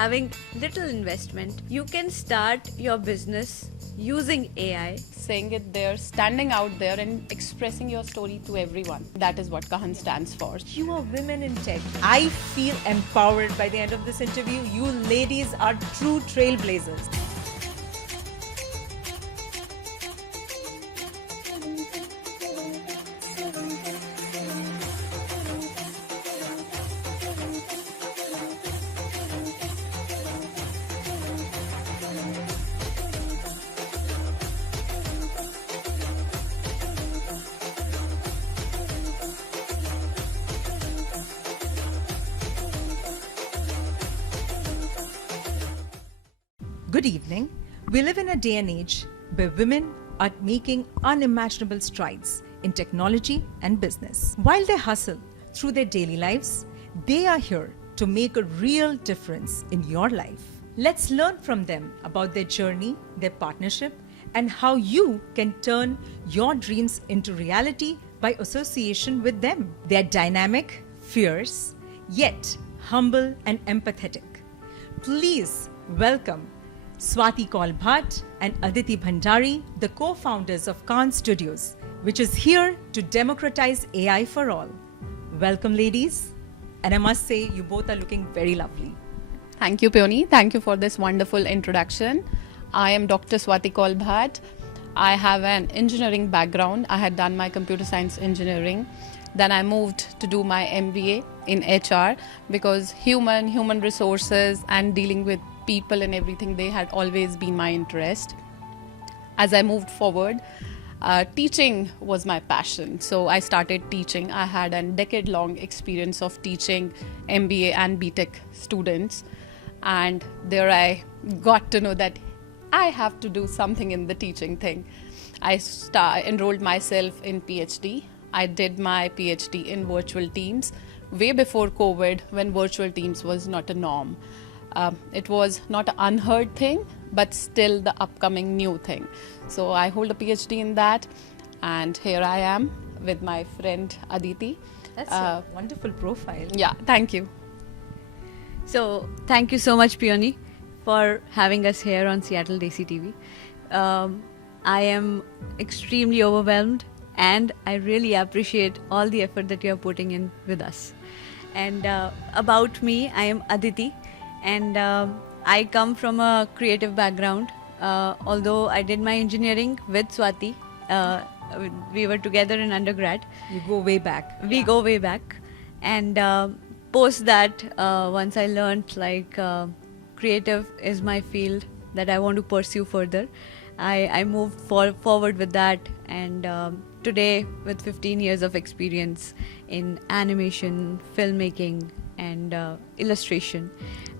having little investment, you can start your business using AI. Saying it there, standing out there and expressing your story to everyone. That is what Kahan stands for. You are women in tech. I feel empowered by the end of this interview. You ladies are true trailblazers. Good evening. We live in a day and age where women are making unimaginable strides in technology and business. While they hustle through their daily lives, they are here to make a real difference in your life. Let's learn from them about their journey, their partnership, and how you can turn your dreams into reality by association with them. They are dynamic, fierce, yet humble and empathetic. Please welcome Swati Kaul Bhatt and Aditi Bhandari, the co-founders of Khan Studios, which is here to democratize AI for all. Welcome, ladies. And I must say, you both are looking very lovely. Thank you, Peony. Thank you for this wonderful introduction. I am Dr. Swati Kaul Bhatt. I have an engineering background. I had done my computer science engineering. Then I moved to do my MBA in HR because human resources and dealing with people and everything, they had always been my interest. As I moved forward, teaching was my passion. So I started teaching. I had a decade-long experience of teaching MBA and BTech students. And there I got to know that I have to do something in the teaching thing. I enrolled myself in PhD. I did my PhD in virtual teams way before COVID, when virtual teams was not a norm. It was not an unheard thing, but still the upcoming new thing. So I hold a PhD in that, and here I am with my friend Aditi. That's a wonderful profile. Yeah, thank you. So thank you so much, Peony, for having us here on Seattle Desi TV. I am extremely overwhelmed, and I really appreciate all the effort that you are putting in with us. And about me, I am Aditi, and I come from a creative background. Although I did my engineering with Swati, we were together in undergrad. You go way back. We go way back. And post that, once I learned like creative is my field that I want to pursue further, I moved forward with that. And today, with 15 years of experience in animation, filmmaking, and illustration,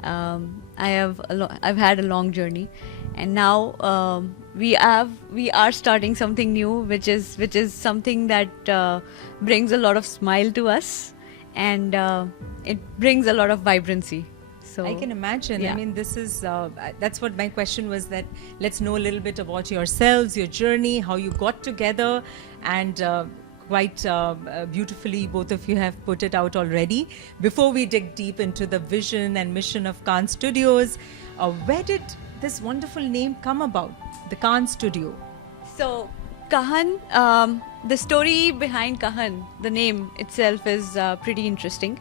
I've had a long journey, and now we are starting something new, which is something that brings a lot of smile to us, and it brings a lot of vibrancy. So I can imagine. Yeah. I mean, this is that's what my question was, that let's know a little bit about yourselves, your journey, how you got together, and quite beautifully both of you have put it out already. Before we dig deep into the vision and mission of Khan Studios, where did this wonderful name come about, the Khan Studio? So Kahan, the story behind Kahan, the name itself is pretty interesting.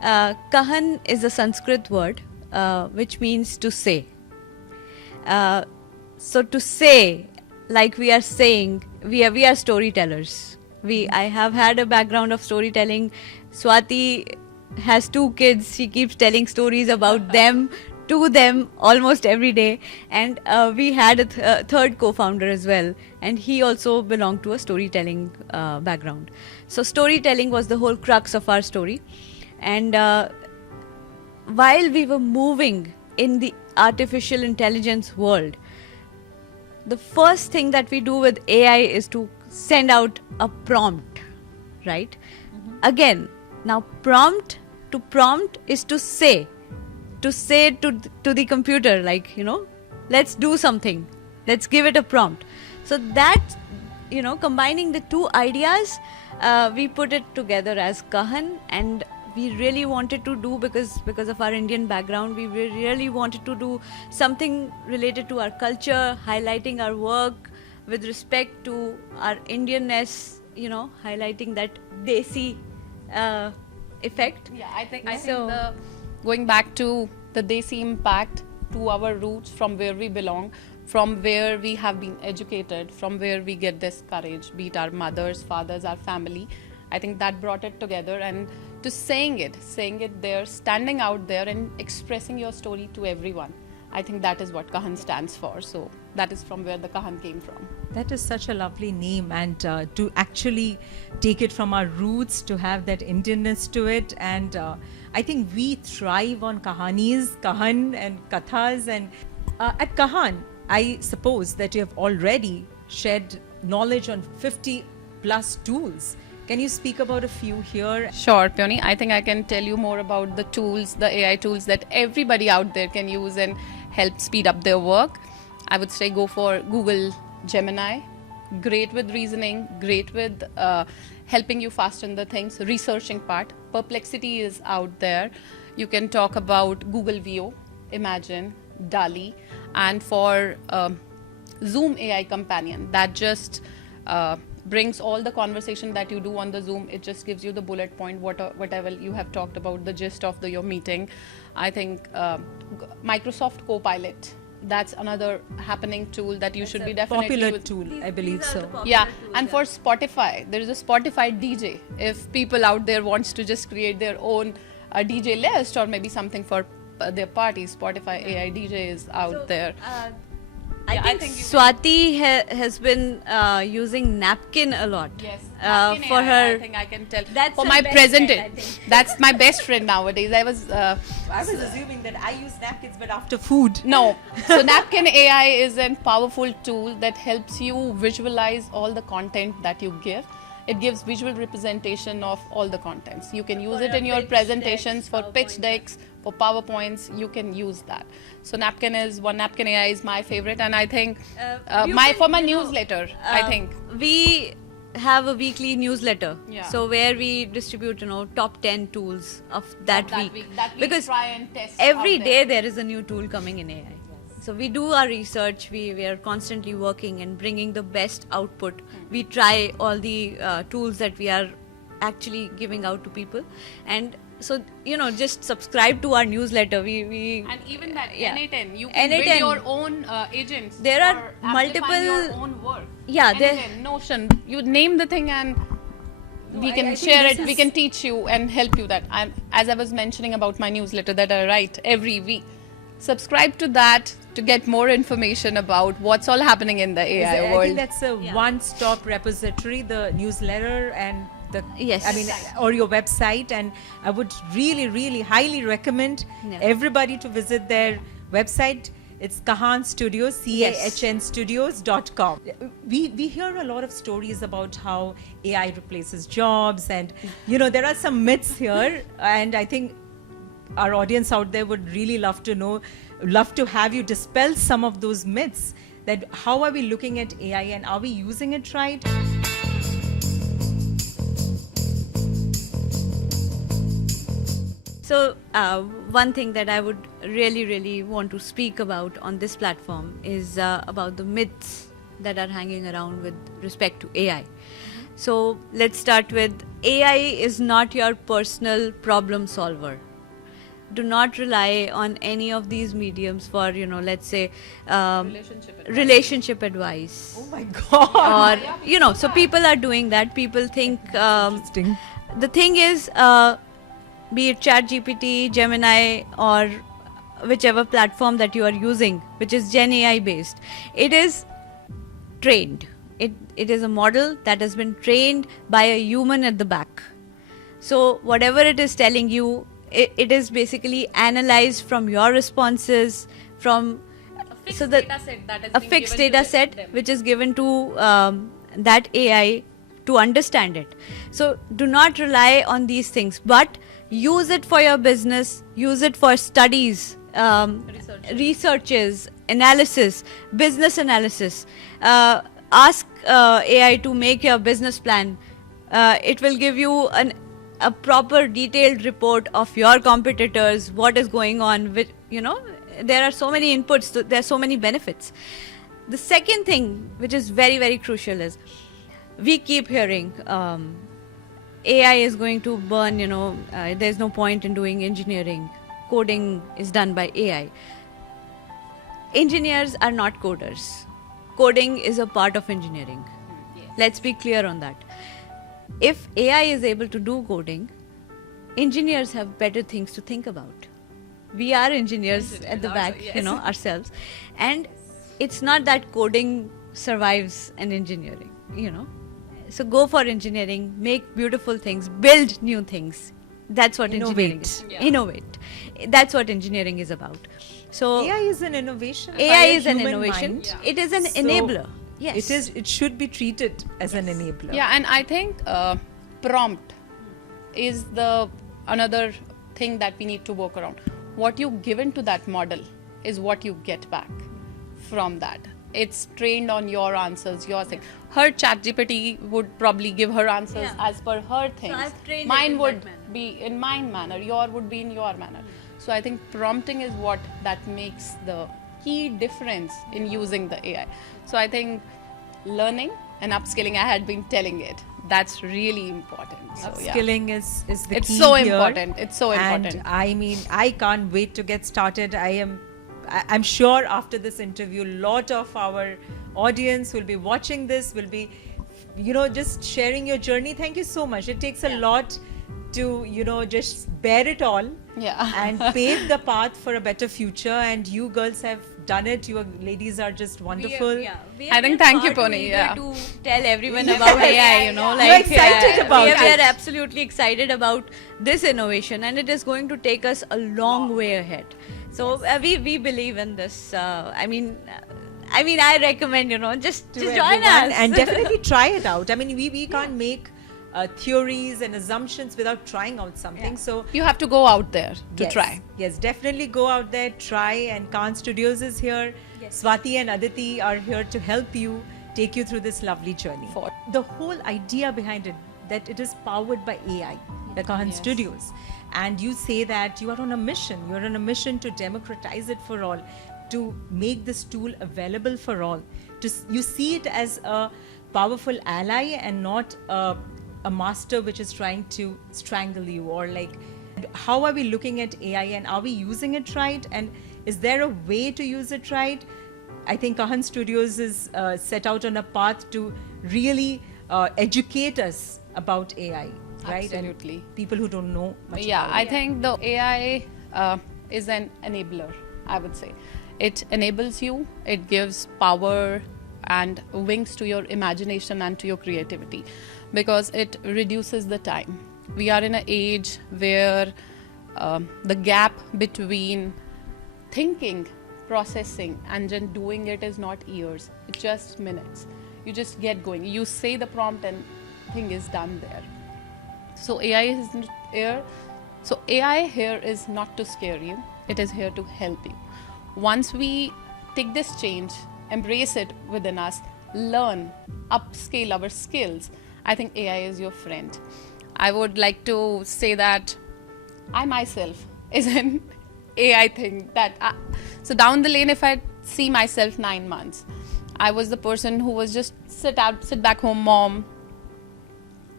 Kahan is a Sanskrit word which means to say. So to say, like we are saying, we are storytellers. I have had a background of storytelling. Swati has 2 kids. She keeps telling stories about them to them almost every day. And we had a third co-founder as well. And he also belonged to a storytelling background. So storytelling was the whole crux of our story. And while we were moving in the artificial intelligence world, the first thing that we do with AI is to send out a prompt, right? Again, now prompt is to say to the computer, like, let's do something, let's give it a prompt. So that, combining the two ideas, we put it together as Kahan, and we really wanted to do, because of our Indian background, we really wanted to do something related to our culture, highlighting our work with respect to our Indianness, highlighting that desi effect. Yeah, I think So- the going back to the Desi impact, to our roots, from where we belong, from where we have been educated, from where we get this courage, be it our mothers, fathers, our family. I think that brought it together, and to saying it there, standing out there and expressing your story to everyone. I think that is what Kahan stands for. So that is from where the Kahan came from. That is such a lovely name, and to actually take it from our roots, to have that Indianness to it. And I think we thrive on kahanis, Kahan and kathas. And at Kahan, I suppose that you have already shared knowledge on 50 plus tools. Can you speak about a few here? Sure, Peony. I think I can tell you more about the tools, the AI tools that everybody out there can use and help speed up their work. I would say go for Google Gemini. Great with reasoning, great with helping you fasten the things, researching part. Perplexity is out there. You can talk about Google Veo, Imagine, DALI, and for Zoom AI Companion, that just brings all the conversation that you do on the Zoom. It just gives you the bullet point, whatever you have talked about, the gist of your meeting. I think Microsoft Copilot, that's another happening tool that you should be definitely Popular with. tool, I believe so. Yeah, and for Spotify, there is a Spotify DJ. If people out there wants to just create their own DJ list or maybe something for their parties, Spotify AI DJ is out there. I think you Swati has been using Napkin a lot. Yes, For I her. think I can tell. That's for her my best presentation, friend, I think. that's my best friend nowadays. I was assuming that I use napkins, but after food. no. So Napkin AI is a powerful tool that helps you visualize all the content that you give. It gives visual representation of all the contents. You can use it in your presentations, for pitch decks, for PowerPoints. You can use that. So Napkin AI is my favorite, and I think for my newsletter, I think. We have a weekly newsletter. Yeah. So where we distribute, top 10 tools of that week. That we Because try and test every out day there. there is a new tool coming in AI. So we do our research, we are constantly working and bringing the best output. We try all the tools that we are actually giving out to people. And so, just subscribe to our newsletter. We And even that yeah. N8N, you can build N8N. your own agents. There are or amplify your multiple- own work. Yeah, there- N8N, Notion. You name the thing and we can I think share this it. We is- can teach you and help you that. As I was mentioning about my newsletter that I write every week. Subscribe to that to get more information about what's all happening in the AI I world. think that's a one-stop repository, the newsletter and the Yes. or your website. And I would really, really highly recommend Yeah. everybody to visit their website. It's Kahan Studios, CAHNstudios.com. We hear a lot of stories about how AI replaces jobs, and there are some myths here, and I think our audience out there would really love to have you dispel some of those myths. That how are we looking at AI and are we using it right? So, one thing that I would really, really want to speak about on this platform is about the myths that are hanging around with respect to AI. So, let's start with AI is not your personal problem solver. Do not rely on any of these mediums for, let's say, relationship advice. Oh my God! Or, so people are doing that. People think. Interesting. The thing is, be it ChatGPT, Gemini, or whichever platform that you are using, which is Gen AI based, it is trained. It is a model that has been trained by a human at the back. So whatever it is telling you, it is basically analyzed from your responses, from a fixed data set which is given to that AI to understand it. So do not rely on these things, but use it for your business, use it for studies, researches, analysis, business analysis. Ask AI to make your business plan. It will give you a proper detailed report of your competitors, what is going on with, there are so many inputs, there are so many benefits. The second thing, which is very, very crucial, is we keep hearing AI is going to burn, there's no point in doing engineering. Coding is done by AI. Engineers are not coders. Coding is a part of engineering. Let's be clear on that. If AI is able to do coding, engineers have better things to think about. We are engineers at the back, ourselves. And it's not that coding survives an engineering, So go for engineering, make beautiful things, build new things. That's what engineering is. Innovate. That's what engineering is about. So AI is an innovation. AI by a is an human innovation. mind. It is an So enabler. Yes. It should be treated as an enabler. Yeah, and I think prompt is the another thing that we need to work around. What you give into that model is what you get back from that. It's trained on your answers, your thing. Her ChatGPT would probably give her answers as per her things. I've trained it Mine in would that manner. be in mine manner. Your would be in your manner. So I think prompting is what that makes the key difference in using the AI. So I think learning and upskilling, I had been telling it, that's really important. So yeah. Upskilling is the It's key so here. important. It's so And important. I mean, I can't wait to get started. I'm sure after this interview, a lot of our audience will be watching this, will be, just sharing your journey. Thank you so much. It takes a lot to, just bear it all Yeah. and pave the path for a better future. And you girls have done it. You ladies are just wonderful. I think thank you, Pony, yeah. To tell everyone about AI, You're excited about we it. are absolutely excited about this innovation, and it is going to take us a long way ahead. So we believe in this. I mean, I recommend just To join everyone us and definitely try it out. I mean, we can't make theories and assumptions without trying out something. So You have to go out there to yes, try. Yes, definitely go out there, try. And Khan Studios is here. Swati and Aditi are here to help you, take you through this lovely journey. The whole idea behind it, that it is powered by AI, the Khan Studios. And you say that you are on a mission. You're on a mission to democratize it for all, to make this tool available for all. You see it as a powerful ally and not a master which is trying to strangle you, or like, how are we looking at AI and are we using it right, and is there a way to use it right? I think Kahan Studios is set out on a path to really educate us about AI, right? Absolutely. And people who don't know much Yeah, about I it. think the AI is an enabler, I would say. It enables you, it gives power and wings to your imagination and to your creativity, because it reduces the time. We are in an age where the gap between thinking, processing, and then doing it is not years, it's just minutes. You just get going. You say the prompt and thing is done there. So AI is here. So AI here is not to scare you. It is here to help you. Once we take this change, embrace it within us, learn, upscale our skills, I think AI is your friend. I would like to say that I myself is an AI thing so down the lane, if I see myself 9 months, I was the person who was just sit back home mom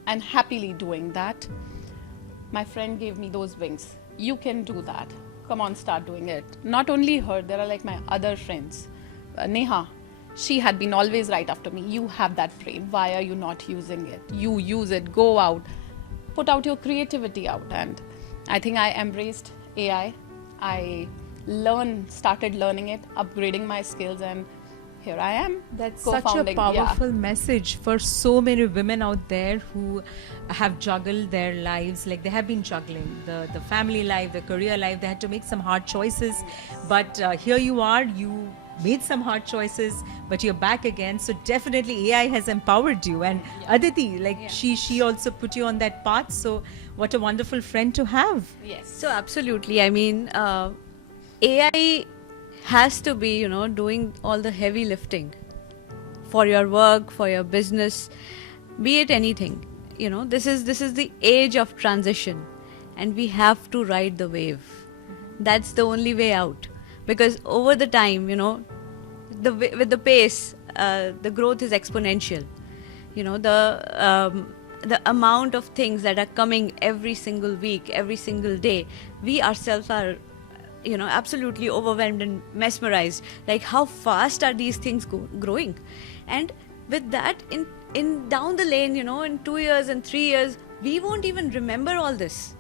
and happily doing that. My friend gave me those wings. You can do that. Come on, start doing it. Not only her, there are like my other friends. Neha, she had been always right after me. You have that brain. Why are you not using it? You use it. Go out. Put out your creativity out. And I think I embraced AI. I started learning it, upgrading my skills, and here I am. That's such a co-founding. powerful message for so many women out there who have juggled their lives. Like, they have been juggling the family life, the career life. They had to make some hard choices. But here you are, you made some hard choices, but you're back again. So definitely AI has empowered you. And Aditi, she also put you on that path. So what a wonderful friend to have. Yes. So absolutely. I mean, AI has to be, doing all the heavy lifting for your work, for your business, be it anything. this is the age of transition, and we have to ride the wave. That's the only way out, because over the time, with the pace, the growth is exponential. The amount of things that are coming every single week, every single day, we ourselves are absolutely overwhelmed and mesmerized, like how fast are these things growing. And with that, in down the lane, in 2 years and 3 years, we won't even remember all this.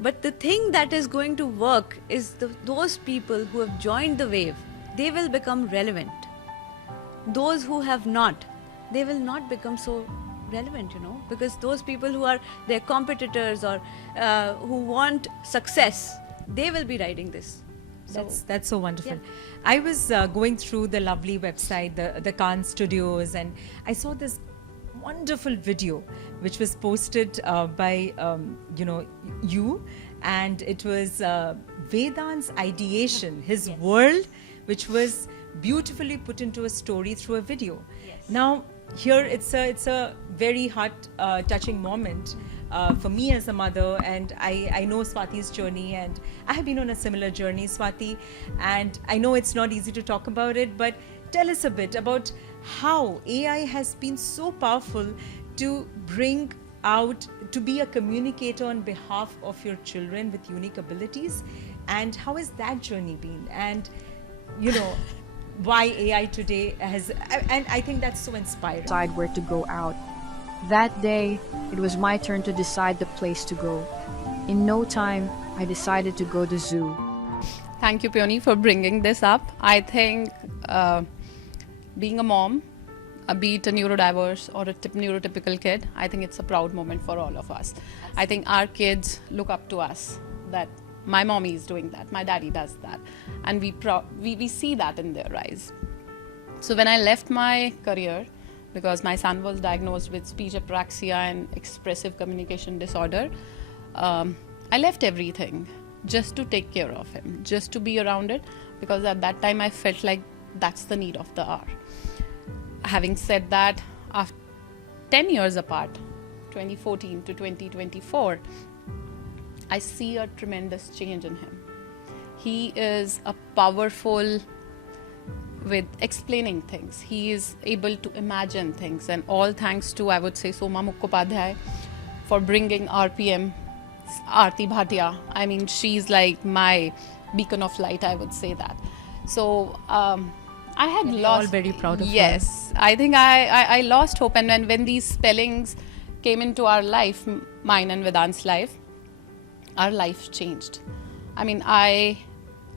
But the thing that is going to work is those people who have joined the wave, they will become relevant. Those who have not, they will not become so relevant, because those people who are their competitors or who want success, they will be riding this. That's so wonderful. Yeah. I was going through the lovely website, the Khan Studios, and I saw this wonderful video which was posted by you, and it was Vedant's ideation, his world, which was beautifully put into a story through a video. Yes. Now here it's a very heart touching moment for me as a mother, and I know Swati's journey, and I have been on a similar journey, Swati, and I know it's not easy to talk about it, but tell us a bit about how AI has been so powerful to bring out, to be a communicator on behalf of your children with unique abilities, and how has that journey been, and why AI today has, and I think that's so inspiring. Decide where to go out. That day, it was my turn to decide the place to go. In no time, I decided to go to zoo. Thank you, Peony, for bringing this up. I think being a mom, be it a neurodiverse or a neurotypical kid, I think it's a proud moment for all of us. I think our kids look up to us, that my mommy is doing that, my daddy does that, and we see that in their eyes. So when I left my career, because my son was diagnosed with speech apraxia and expressive communication disorder, I left everything just to take care of him, just to be around it, because at that time I felt like that's the need of the hour. Having said that, after 10 years apart, 2014 to 2024, I see a tremendous change in him. He is a powerful with explaining things. He is able to imagine things, and all thanks to, I would say, Soma Mukhopadhyay for bringing RPM, Aarti Bhatia. I mean, she's like my beacon of light, I would say that. So I had And we're lost. all very proud of her. Yes, I think I lost hope, and when these spellings came into our life, mine and Vedant's life, our life changed. I mean, I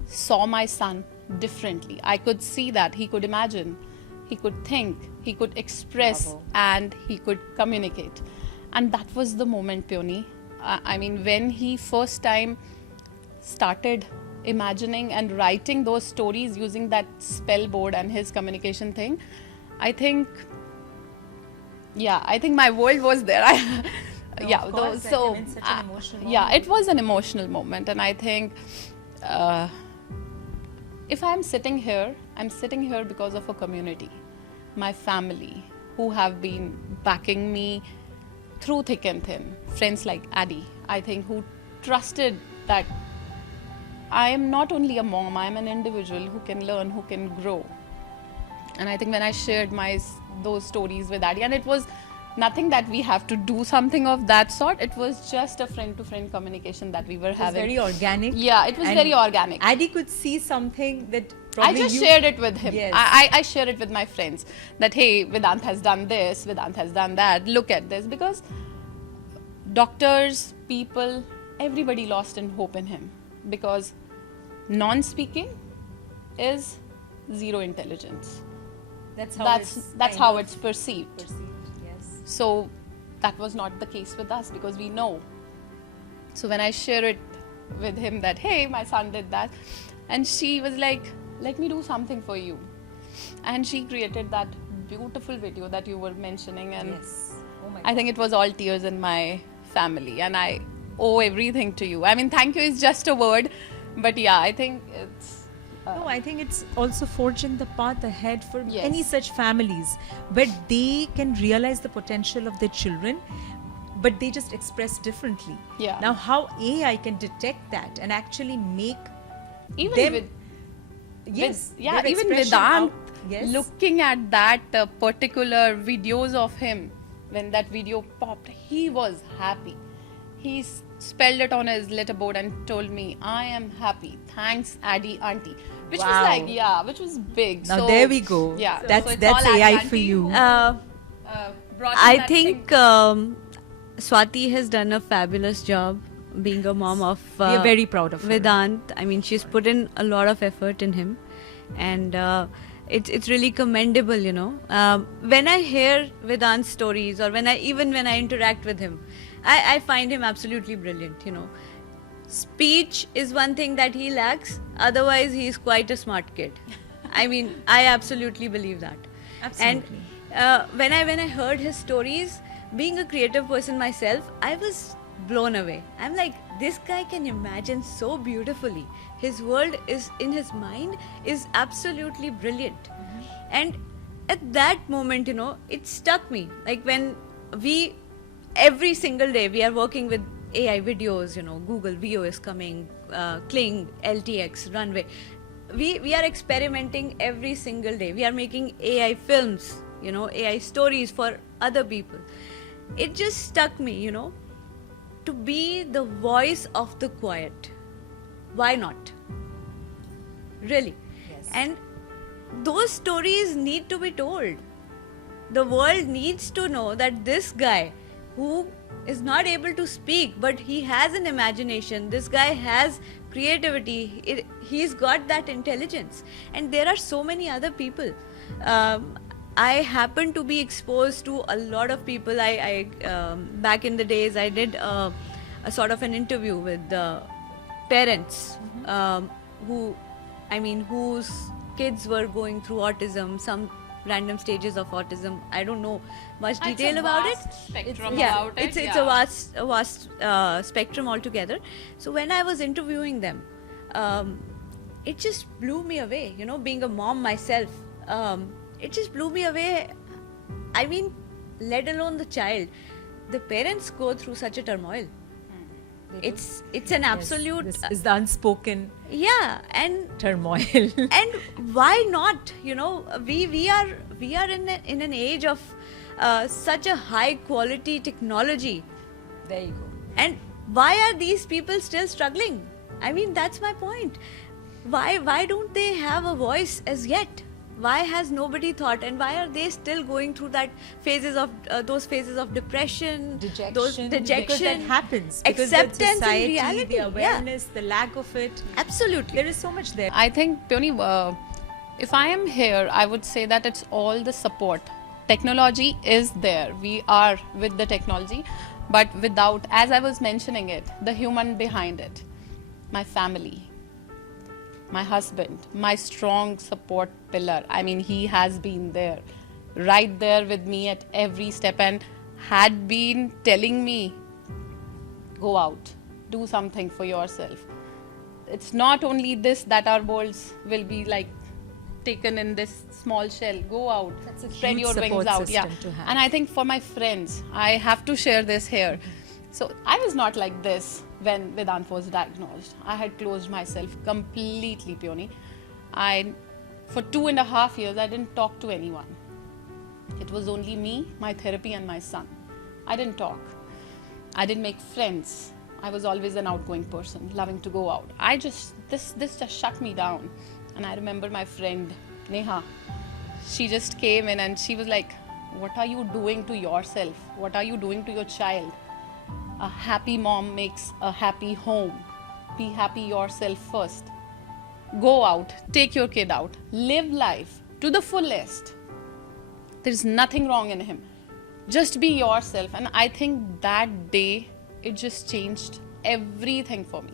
saw my son differently. I could see that he could imagine, he could think, he could express, Bravo. and he could communicate. And that was the moment, Peony. I mean, when he first time started imagining and writing those stories using that spell board and his communication thing, I think my world was there. No, of course, that remains such an emotional yeah, moment. it was an emotional moment, and I think if I'm sitting here because of a community, my family, who have been backing me through thick and thin. Friends like Addie, I think, who trusted that I am not only a mom, I am an individual who can learn, who can grow. And I think when I shared those stories with Addie, and it was nothing that we have to do something of that sort, it was just a friend-to-friend communication that we were It was having. very organic. Yeah, it was And very organic. Addie could see something that I probably just you shared it with him. Yes. I share it with my friends that, hey, Vedant has done this, Vedant has done that, look at this. Because doctors, people, everybody lost in hope in him. Because non-speaking is zero intelligence. That's how That's how it's perceived. perceived. Yes. So that was not the case with us, because we know. So when I share it with him that, hey, my son did that, and she was like, let me do something for you. And she created that beautiful video that you were mentioning, and Yes. Oh my I think it was all tears in my family, and I owe everything to you. I mean, thank you is just a word, but yeah, I think No, I think it's also forging the path ahead for Yes. any such families where they can realize the potential of their children, but they just express differently. Yeah. Now, how AI can detect that and actually make Even them, with yes, yeah, their even expression Vedant, out- yes. looking at that particular videos of him, when that video popped, he was happy. He spelled it on his letterboard and told me, "I am happy. Thanks, Addy Auntie," which was Wow. like, yeah, which was big. Now So, there we go. Yeah, That's- so it's that's all Addy AI for Auntie you. who, brought in I that think thing. Swati has done a fabulous job being a mom of We are very proud of her. Vedant. I mean, she's put in a lot of effort in him, and it's really commendable. You know, when I hear Vedant's stories, or when I interact with him, I find him absolutely brilliant. You know, speech is one thing that he lacks. Otherwise, he's quite a smart kid. I mean, I absolutely believe that. Absolutely. And when I heard his stories, being a creative person myself, I was blown away. I'm like, this guy can imagine so beautifully. His world is in his mind is absolutely brilliant. And at that moment, you know, it struck me. Like when every single day we are working with AI videos, you know, Google VO is coming, Kling, LTX, Runway. We are experimenting every single day. We are making AI films, you know, AI stories for other people. It just stuck me, you know, to be the voice of the quiet. Why not? Really. Yes. And those stories need to be told. The world needs to know that this guy who is not able to speak, but he has an imagination, this guy has creativity, he's got that intelligence. And there are so many other people. I happen to be exposed to a lot of people. Back in the days, I did a sort of an interview with parents whose kids were going through autism, some random stages of autism. I don't know much It's a detail about it. vast spectrum yeah, about it, it's yeah. a vast spectrum altogether. So when I was interviewing them, it just blew me away. You know, being a mom myself, it just blew me away. I mean, let alone the child. The parents go through such a turmoil. It's an absolute This is the unspoken yeah, and turmoil. and why not? You know, we are in an age of such a high quality technology, There you go. and why are these people still struggling? I mean, that's my point. Why don't they have a voice as yet? Why has nobody thought, and why are they still going through those phases of depression, those Because dejection, that happens. Because the acceptance in society, reality, the yeah. awareness, the lack of it. Absolutely. There is so much there. I think, Peony, if I am here, I would say that it's all the support. Technology is there. We are with the technology, but without, as I was mentioning it, the human behind it, my family, my husband, my strong support pillar. I mean, he has been there, right there with me at every step, and had been telling me, go out, do something for yourself. It's not only this that our worlds will be like taken in this small shell. Go out, That's a spread huge your wings support out. Yeah, system to have. and I think for my friends, I have to share this here. So I was not like this when Vedant was diagnosed. I had closed myself completely, Peony. For 2.5 years, I didn't talk to anyone. It was only me, my therapy, and my son. I didn't talk. I didn't make friends. I was always an outgoing person, loving to go out. This just shut me down. And I remember my friend Neha. She just came in and she was like, "What are you doing to yourself? What are you doing to your child? A happy mom makes a happy home. Be happy yourself first. Go out, take your kid out, live life to the fullest. There's nothing wrong in him. Just be yourself." And I think that day, it just changed everything for me.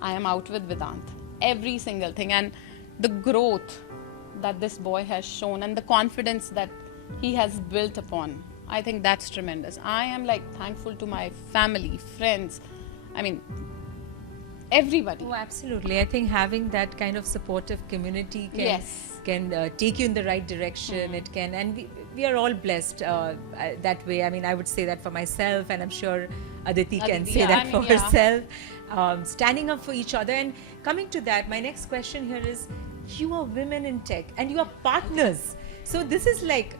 I am out with Vedant, every single thing. And the growth that this boy has shown and the confidence that he has built upon, I think that's tremendous. I am like thankful to my family, friends. I mean, everybody. Oh, absolutely. I think having that kind of supportive community can Yes. take you in the right direction. It can, and we are all blessed that way. I mean, I would say that for myself, and I'm sure Aditi can Aditi, say yeah, that I mean, for yeah. herself. Standing up for each other. And coming to that, my next question here is: you are women in tech, and you are partners. So this is like,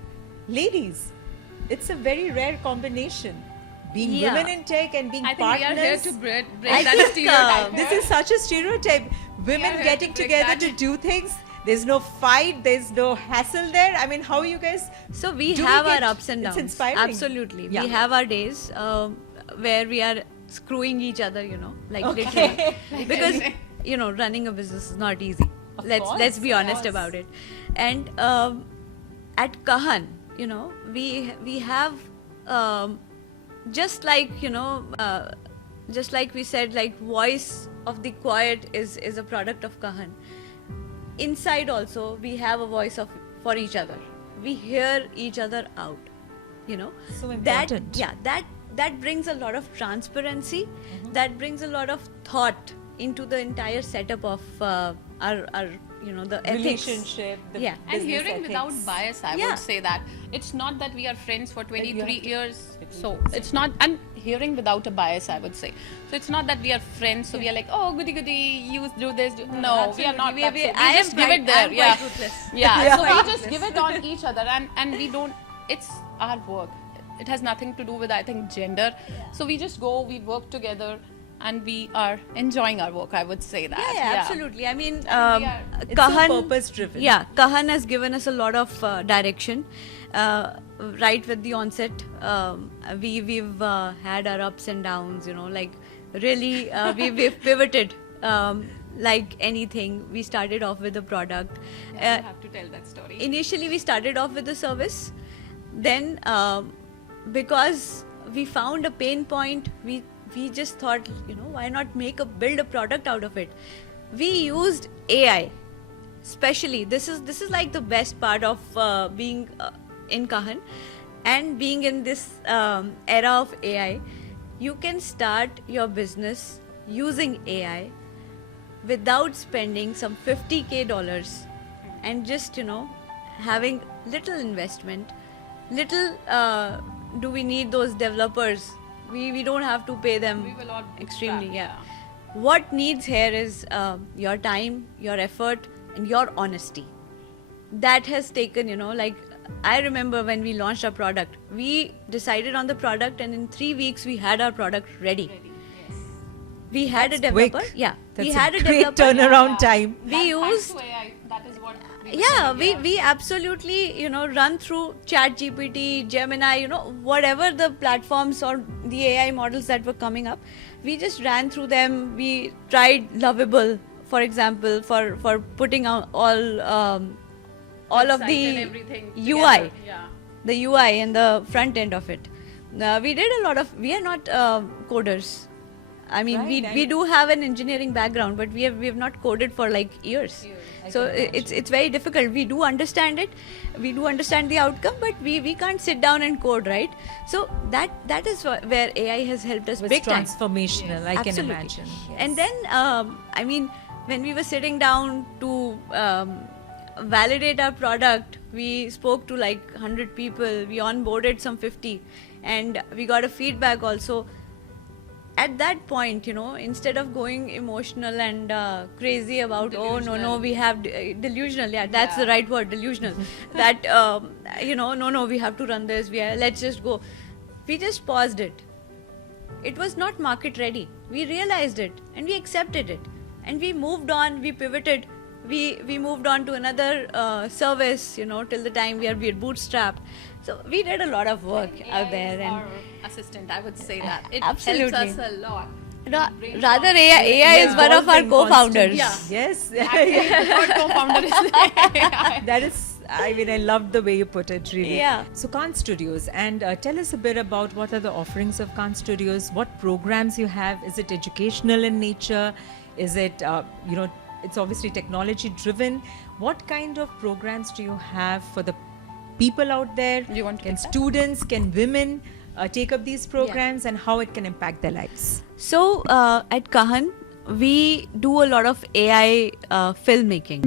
ladies, it's a very rare combination. Being Yeah. women in tech and being I think partners. we are here to break I that think, stereotype. This is such a stereotype. Women here getting to break together that. to do things. There's no fight. There's no hassle there. I mean, how you guys? So we do have get- our ups and it's downs. inspiring. Absolutely. Yeah. We have our days where we are screwing each other, you know, like Okay. literally. Because, you know, running a business is not easy. Let's be honest about it. And at Kahan, you know, we have just like, you know, just like we said, like voice of the quiet is a product of Kahan. Inside also we have a voice of for each other. We hear each other out, you know. So that important. yeah that brings a lot of transparency. That brings a lot of thought into the entire setup of our you know, the ethics. Relationship. The Yeah. And business hearing ethics. without bias, I Yeah. would say that it's not that we are friends for 23 to- years. So it's not, and hearing without a bias, I would say. So it's not that we are friends. So we are like, oh, goody goody, you do this. No, we are not. We- that. we- So I am just give quite- it there. I am Yeah. quite ruthless. Yeah. So we just give it on each other, and we don't. It's our work. It has nothing to do with, I think, gender. So we just go, we work together, and we are enjoying our work. I would say that. Yeah, absolutely. I mean, It's so purpose-driven. Yeah, Kahan has given us a lot of direction. Right with the onset, we've had our ups and downs. You know, like really, we've pivoted. Like anything, we started off with a product. You have to tell that story. Initially, we started off with a service. Then, because we found a pain point, we just thought, you know, why not build a product out of it? We used AI. Especially, this is like the best part of being in Kahan and being in this era of AI. You can start your business using AI without spending some $50,000 and just, you know, having little investment, little do we need those developers? We don't have to pay them We will all extremely. bootstrap, Yeah. What needs here is your time, your effort, and your honesty. That has taken, you know, like I remember when we launched our product, we decided on the product, and in 3 weeks we had our product ready. We had a developer. Quick. Yeah, That's we had a a great developer. turnaround time. We Thanks used to AI, that is what. yeah we absolutely, you know, run through ChatGPT, Gemini, you know, whatever the platforms or the AI models that were coming up, we just ran through them. We tried Lovable, for example, for putting out all of Website the and everything UI, together, yeah. the UI and the front end of it. We did a lot of. We are not coders. I mean, Right, we do have an engineering background, but we have not coded for like years. So it's very difficult. We do understand it, we do understand the outcome, but we can't sit down and code, right? So that is where AI has helped us It was big time. transformational, I can Absolutely. imagine. Yes. And then, I mean, when we were sitting down to validate our product, we spoke to like 100 people, we onboarded some 50, and we got a feedback also. At that point, you know, instead of going emotional and crazy about, oh no, we have delusional, yeah, that's the right word, delusional, that, you know, no, we have to run this, let's just go. We just paused it. It was not market ready. We realized it and we accepted it, and we moved on. We pivoted. We moved on to another service. You know, till the time we are bootstrapped. So we did a lot of work out there, and our assistant, I would say that it Absolutely. helps us a lot. rather AI is one of our Evolving co-founders. constantly. Yes. Our co-founder is That is, I mean, I love the way you put it, really. Yeah. So, Khan Studios, and tell us a bit about what are the offerings of Khan Studios, what programs you have. Is it educational in nature? Is it, you know, it's obviously technology driven. What kind of programs do you have for the people out there? Do you want to Can take that? students, can women take up these programs, and how it can impact their lives? So at Kahan, we do a lot of AI filmmaking.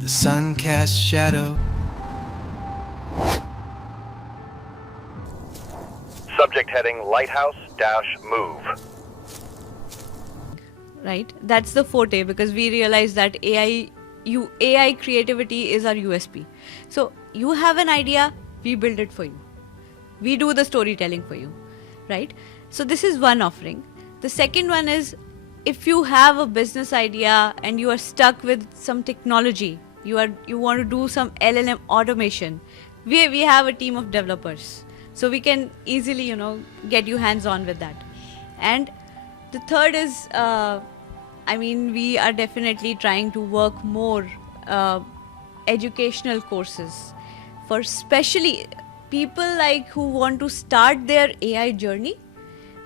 The sun casts shadow. Subject heading lighthouse-move. Right, that's the forte, because we realize that AI creativity is our USP. So you have an idea, we build it for you, we do the storytelling for you, right? So this is one offering. The second one is, if you have a business idea and you are stuck with some technology, you want to do some LLM automation, we have a team of developers, so we can easily get you hands on with that. And the third is, we are definitely trying to work more educational courses for especially people like who want to start their AI journey,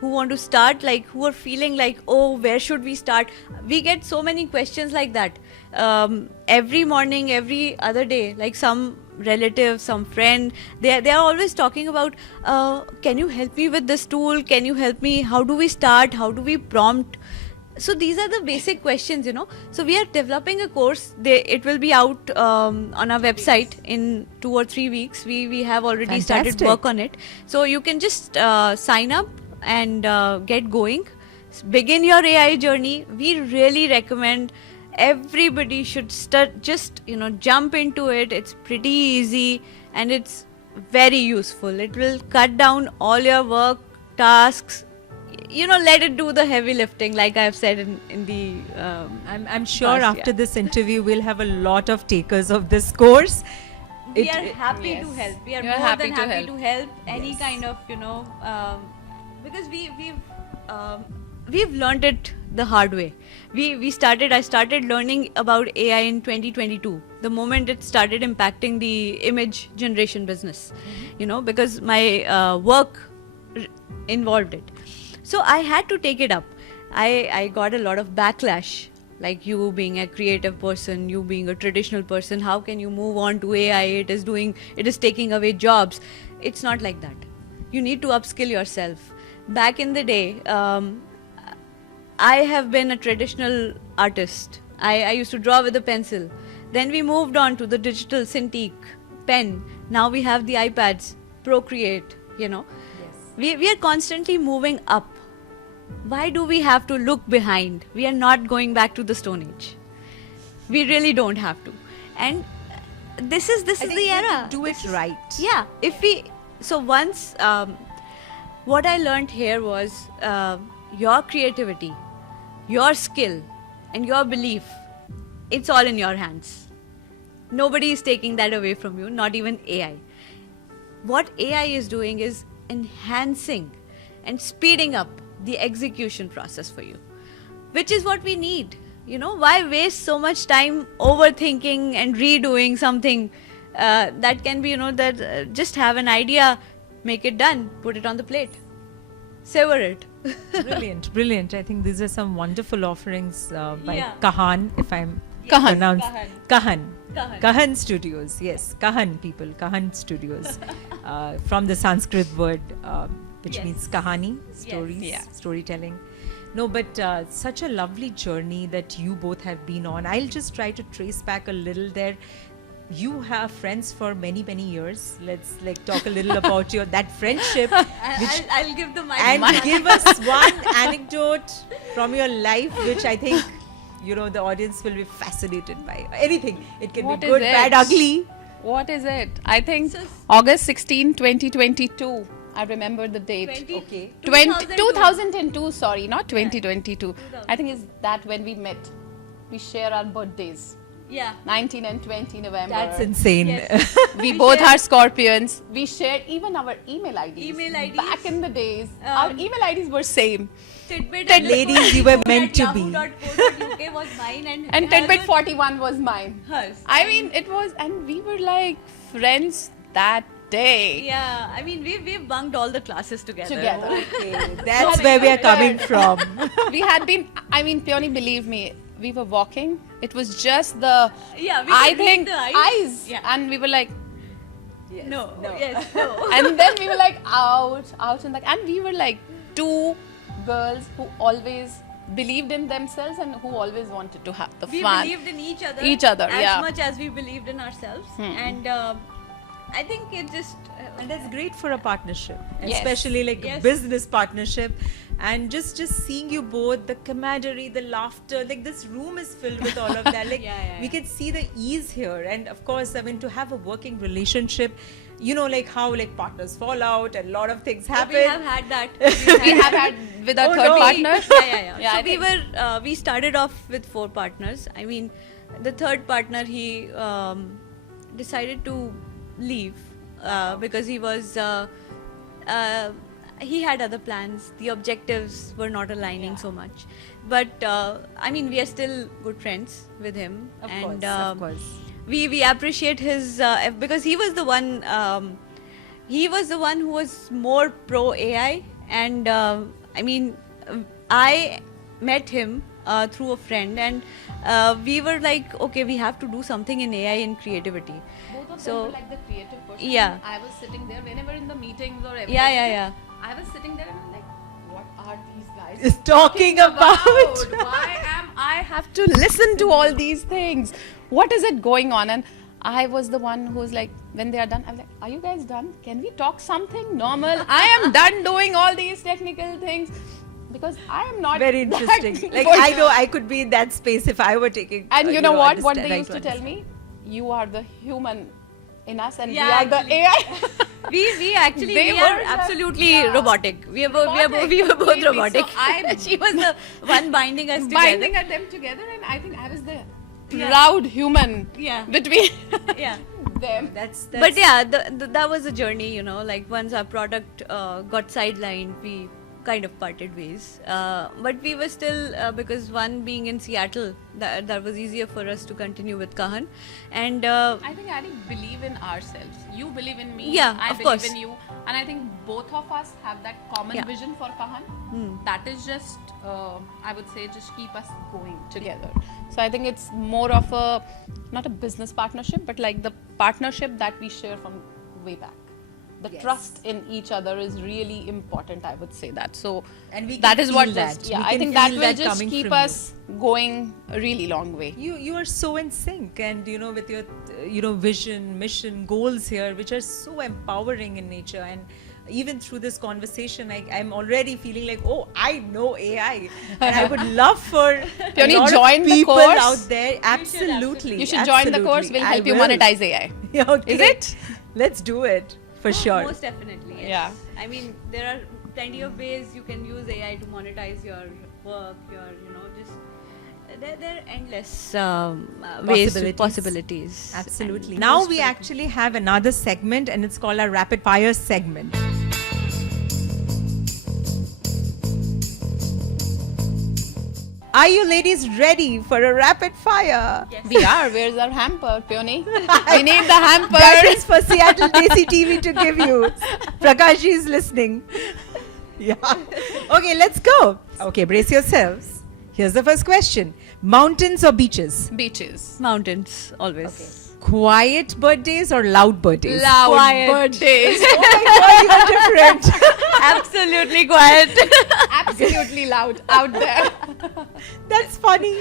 who want to start, like, who are feeling like, oh, where should we start? We get so many questions like that every morning, every other day. Like, some relative, some friend, they are always talking about, can you help me with this tool? Can you help me? How do we start? How do we prompt? So these are the basic questions, So we are developing a course. It will be out on our website in 2 or 3 weeks. We have already started Fantastic. work on it. So you can just sign up and get going. Begin your AI journey. We really recommend everybody should start, just jump into it. It's pretty easy and it's very useful. It will cut down all your work tasks. Let it do the heavy lifting, like I've said in the I'm sure past, after yeah. this interview we'll have a lot of takers of this course. We are happy to yes. help. We are You are more happy than to happy help. to help any Yes. kind of because we've learned it the hard way. I started learning about AI in 2022, the moment it started impacting the image generation business, because my work involved it. So I had to take it up. I got a lot of backlash, like, you being a creative person, you being a traditional person, how can you move on to AI? It is taking away jobs. It's not like that. You need to upskill yourself. Back in the day, I have been a traditional artist. I used to draw with a pencil. Then we moved on to the digital Cintiq pen. Now we have the iPads, Procreate, We are constantly moving up. Why do we have to look behind? We are not going back to the Stone Age. We really don't have to. And this is I think the we have era. to do it right. Yeah. Once what I learned here was your creativity, your skill, and your belief. It's all in your hands. Nobody is taking that away from you, not even AI. What AI is doing is enhancing and speeding up the execution process for you, which is what we need. Why waste so much time overthinking and redoing something that can be, just have an idea, make it done, put it on the plate, savor it. Brilliant. I think these are some wonderful offerings by Yeah. Kahan, if I'm Kahan. pronounced. Kahan. Kahan Studios. Yes, Kahan people, Kahan Studios. From the Sanskrit word which Yes. means kahani, stories, Yeah. storytelling. No, but such a lovely journey that you both have been on. I'll just try to trace back a little there. You have friends for many years. Let's talk a little about that friendship, which I'll give the mic. and give us one anecdote from your life which I think the audience will be fascinated by. Anything. It can What be is good, it? bad, ugly. What is it? I think So- August 16, 2022. I remember the date. 2002, sorry, not 2022. I think it's that when we met. We share our birthdays, Yeah. 19 and 20 November. That's insane. Yes. We both are Scorpions. We shared even our email IDs. Email IDs. Back in the days, our email IDs were same. Tidbit Ladies, you were meant to be. Yahoo.co.uk was mine and And hers Tidbit was 41 was mine. hers. I mean, it was, and we were like friends that day. Yeah, I mean we've bunked all the classes together. Okay, that's where we are coming from. We had been, I mean, Peony, believe me, we were walking. It was just the, Yeah, we I could read think, the eyes. Yeah. And we were like, No. Yes. No. and then we were like out and like, and we were like, two girls who always believed in themselves and who always wanted to have the We fun. believed in each other. Each other, as yeah. much as we believed in ourselves. And I think it just. And that's great for a partnership, Yes. especially like a Yes. business partnership. And just seeing you both, the camaraderie, the laughter, like this room is filled with all of that. Like Yeah. we can see the ease here. And of course, I mean, to have a working relationship, you know, like how like partners fall out and a lot of things happen. We have had that. We have had with our Oh, third no. partner. Yeah. I So we think- were we started off with 4 partners. I mean, the third partner he decided to leave because he was he had other plans. The objectives were not aligning so much. But I mean, we are still good friends with him. Of and course, of course. we appreciate his because he was the one who was more pro AI, and I mean, I met him through a friend, and we were like, okay, we have to do something in AI and creativity. Both of So- them were like the creative person. Yeah. I was sitting there whenever in the meetings or everything. Yeah. I was sitting there and I'm like, what are these guys Is talking about. Why am I have to listen to all these things? What is it going on? And I was the one who was like, when they are done, I'm like, are you guys done? Can we talk something normal? I am done doing all these technical things because I am not Very that interesting. Like person. I know I could be in that space if I were taking. And you know what? What understand- they right used to tell me? You are the human in us, and Yeah, we are the AI. We actually They we are were absolutely yeah. robotic. We were both Robotic, both completely. robotic. So I'm- she was the one binding us Binding together. at them together, and I think I was the Yeah. proud human Yeah. between Yeah. them. That's But yeah, that was a journey, you know. Like once our product got sidelined, we kind of parted ways. But we were still because one being in Seattle, that was easier for us to continue with Kahan, and I think I didn't believe in ourselves. You believe in me. Yeah, I of believe course. in you, and I think both of us have that common Yeah. vision for Kahan. That is just, I would say, just keep us going together. So I think it's more of a not a business partnership, but like the partnership that we share from way back. The Yes. trust in each other is really important. I would say that. So And we can that is what feel just that. yeah. We I can think that feel will that just coming keep from you. us going a really long way. You are so in sync, and you know, with your vision, mission, goals here, which are so empowering in nature. And even through this conversation, I'm already feeling like, oh, I know AI, and I would love for Peony, a lot join of the people course. out there. Absolutely, You should join the course. We'll help you monetize AI. Yeah, okay. Is it? Let's do it for sure. most definitely. Yes. Yeah. I mean, there are plenty of ways you can use AI to monetize your work. Just there are endless ways to possibilities. Absolutely. And Now most we people- actually have another segment, and it's called our rapid fire segment. Are you ladies ready for a rapid fire? Yes. We are. Where's our hamper, Peony? We need the hamper. That is for Seattle Desi TV to give you. Prakash is listening. Yeah. Okay, let's go. Okay, brace yourselves. Here's the first question. Mountains or beaches? Beaches. Mountains always. Quiet birthdays or loud birthdays? Loud Quiet. birthdays. Oh my god, you are different. Absolutely quiet. Absolutely loud out there. That's funny.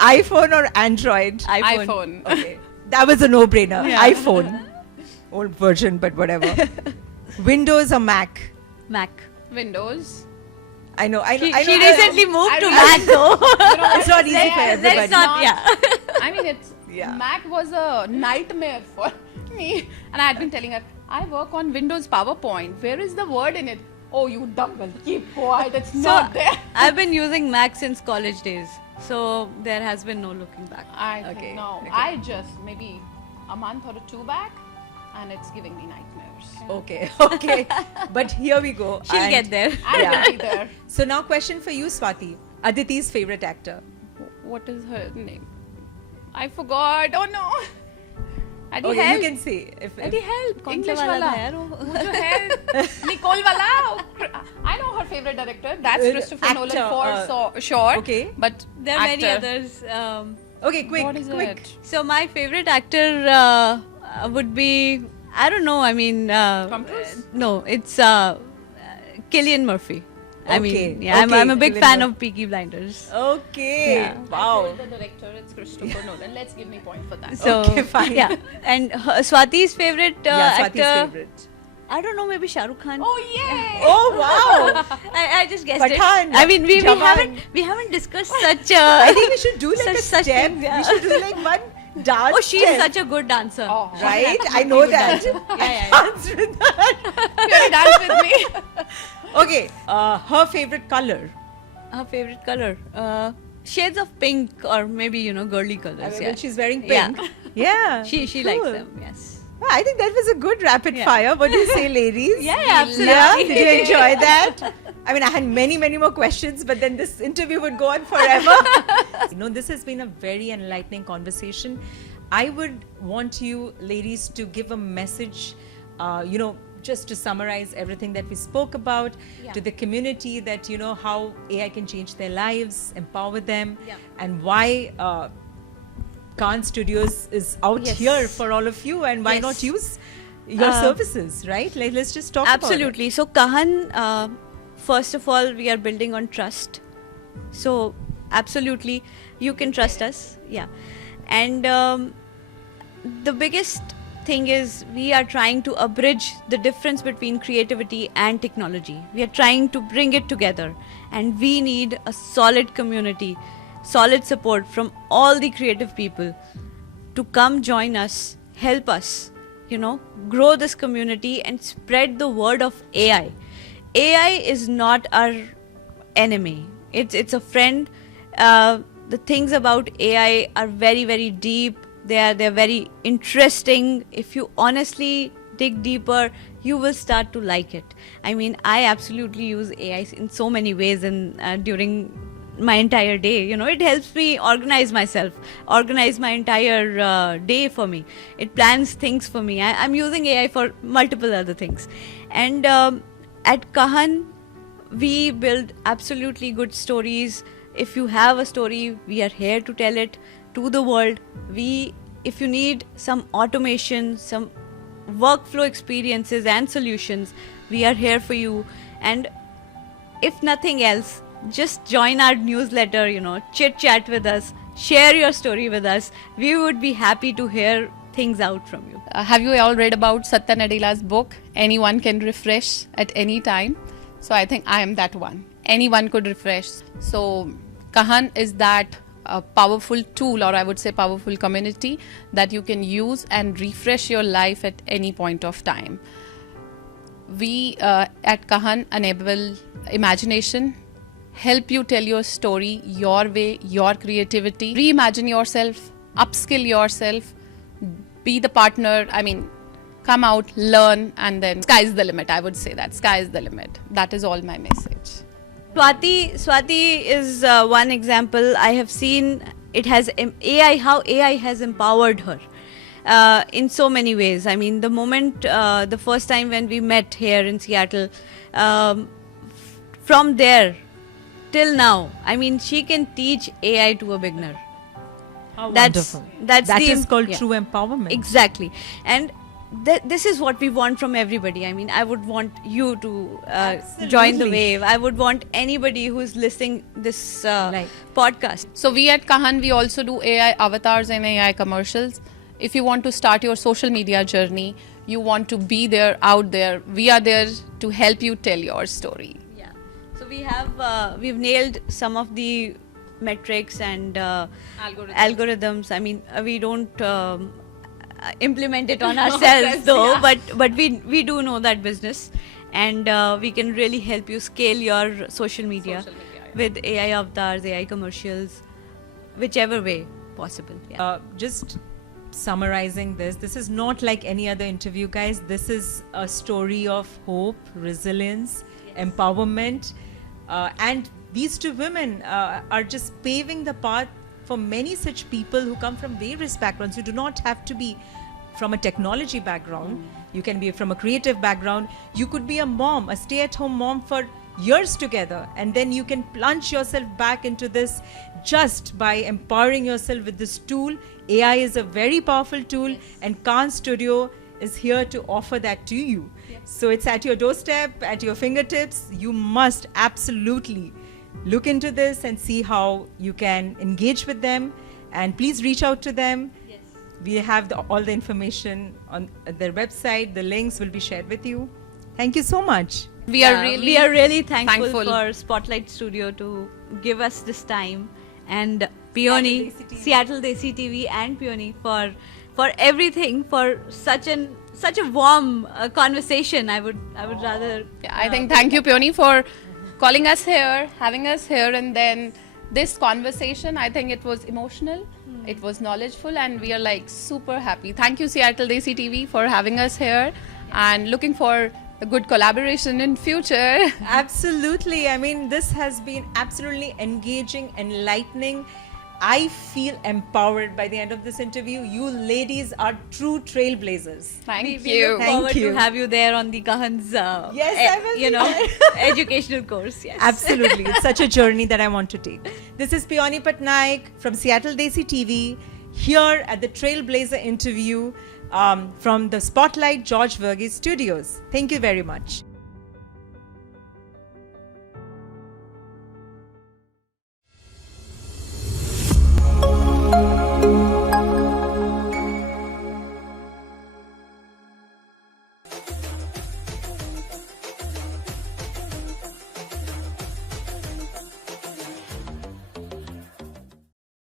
iPhone or Android? iPhone. Okay. That was a no-brainer. Yeah. iPhone. Old version, but whatever. Windows or Mac? Mac. Windows. I know. She I know. recently moved I to don't- Mac though. It's not easy for everybody. Let's not. Yeah. I mean, it's Yeah. Mac was a nightmare for me, and I had been telling her, I work on Windows PowerPoint. Where is the word in it? Oh, you dumb girl, keep quiet. It's not there. I've been using Mac since college days, so there has been no looking back. I Okay, think no. okay. I just maybe a month or two back, and it's giving me nightmares. Okay, okay. But here we go. She'll And- get there. I Yeah. will be there. So now question for you, Swati. Aditi's favorite actor? What is her name? I forgot. Oh no. Adi Okay, help. you can say. If Adi help. कौन सा English वाला wala. था यार वो? वो जो है Nicole wala. I know her favorite director. That's Christopher actor, Nolan for sure. okay. But There are many actor. others. Okay, quick, What is quick. it? So my favorite actor would be, I don't know. I mean, Tom Cruise? no, it's Cillian Murphy. I Okay, mean, yeah, okay, I'm a big Cillian fan Murphy. of Peaky Blinders. Okay. Yeah. Wow. The director, it's Christopher Nolan. Let's give me point for that. So, Okay, fine. Yeah, and Swati's favorite Yeah, Swati's actor. favorite. I don't know, maybe Shah Rukh Khan. Oh yeah. Oh wow. I just guessed Pathaan, it. I mean, we Jawan. haven't discussed such. I think we should do like a such step. things, yeah. We should do like one dance. Oh, she is step, such a good dancer. Oh, right. I know that. Yeah. Dance with that. Really dance with me. Okay. Her favorite color. Her favorite color, shades of pink or maybe girly colors. When she's wearing Yeah. pink. Yeah. She likes Cool. them. Yes. I think that was a good rapid Yeah. fire. What do you say, ladies? Yeah, Yeah, absolutely. did you enjoy that? I mean, I had many more questions, but then this interview would go on forever. This has been a very enlightening conversation. I would want you, ladies, to give a message, just to summarize everything that we spoke about to the community that, how AI can change their lives, empower them, and why Khan Studios is out Yes. here for all of you, and why Yes. not use your services, right? Like, let's just talk Absolutely. So Kahan, first of all, we are building on trust. So absolutely, you can trust us. Yeah, and the biggest thing is we are trying to abridge the difference between creativity and technology. We are trying to bring it together, and we need a solid community, solid support from all the creative people to come join us, help us, grow this community and spread the word of AI. AI is not our enemy. It's a friend. The things about AI are very, very deep. They're very interesting. If you honestly dig deeper, you will start to like it. I mean, I absolutely use AI in so many ways and during my entire day. It helps me organize myself, organize my entire day for me. It plans things for me. I'm using AI for multiple other things. And at Kahan, we build absolutely good stories. If you have a story, we are here to tell it to the world. If you need some automation, some workflow experiences and solutions, we are here for you. And if nothing else, just join our newsletter, chit chat with us, share your story with us. We would be happy to hear things out from you. Have you all read about Satya Nadella's book, Anyone Can Refresh at Any Time? So I think I am that one. Anyone could refresh. So Kahan is that powerful tool, or I would say powerful community that you can use and refresh your life at any point of time. We at Kahan enable imagination, help you tell your story your way, your creativity, reimagine yourself, upskill yourself, be the partner. I mean, come out, learn, and then sky's the limit. I would say that sky is the limit. That is all my message. Swati is one example. I have seen it has AI, how AI has empowered her in so many ways. I mean, the first time when we met here in Seattle, from there till now, I mean, she can teach AI to a beginner. How That's- wonderful. that's That the- is called yeah. true empowerment. Exactly. And this is what we want from everybody. I mean, I would want you to join the Absolutely. wave. I would want anybody who's listening this Right. podcast. So we at Kahan, we also do AI avatars and AI commercials. If you want to start your social media journey, you want to be there, out there, we are there to help you tell your story. Yeah. So we've nailed some of the metrics and algorithms. I mean, we don't implement it on ourselves though, but we do know that business, and we can really help you scale your social media, with AI avatars, AI commercials, whichever way possible. Yeah. Just summarizing this is not like any other interview, guys. This is a story of hope, resilience, empowerment, and these two women are just paving the path for many such people who come from various backgrounds. You do not have to be from a technology background. You can be from a creative background. You could be a mom, a stay-at-home mom for years together, and then you can plunge yourself back into this just by empowering yourself with this tool. AI is a very powerful tool, and Khan Studio is here to offer that to you. So it's at your doorstep, at your fingertips. You must absolutely look into this and see how you can engage with them. And please reach out to them. Yes. We have all the information on their website. The links will be shared with you. Thank you so much. We are really thankful, thankful. for Spotlight Studio to give us this time, and Peony, Seattle Desi TV and Peony for everything, for such a warm conversation. I would rather. Yeah, I think thank you, Peony, for calling us here, having us here, and then this conversation. I think it was emotional, it was knowledgeful, and we are like super happy. Thank you, Seattle Desi TV, for having us here, and looking for a good collaboration in future. Absolutely. I mean, this has been absolutely engaging, enlightening. I feel empowered by the end of this interview. You ladies are true trailblazers. Thank We you. look Thank forward you. to have you there on the Kahan's Yes, I will you be know there. educational course. Yes. Absolutely. It's such a journey that I want to take. This is Peony Patnaik from Seattle Desi TV here at the Trailblazer interview from the Spotlight George Verghese Studios. Thank you very much.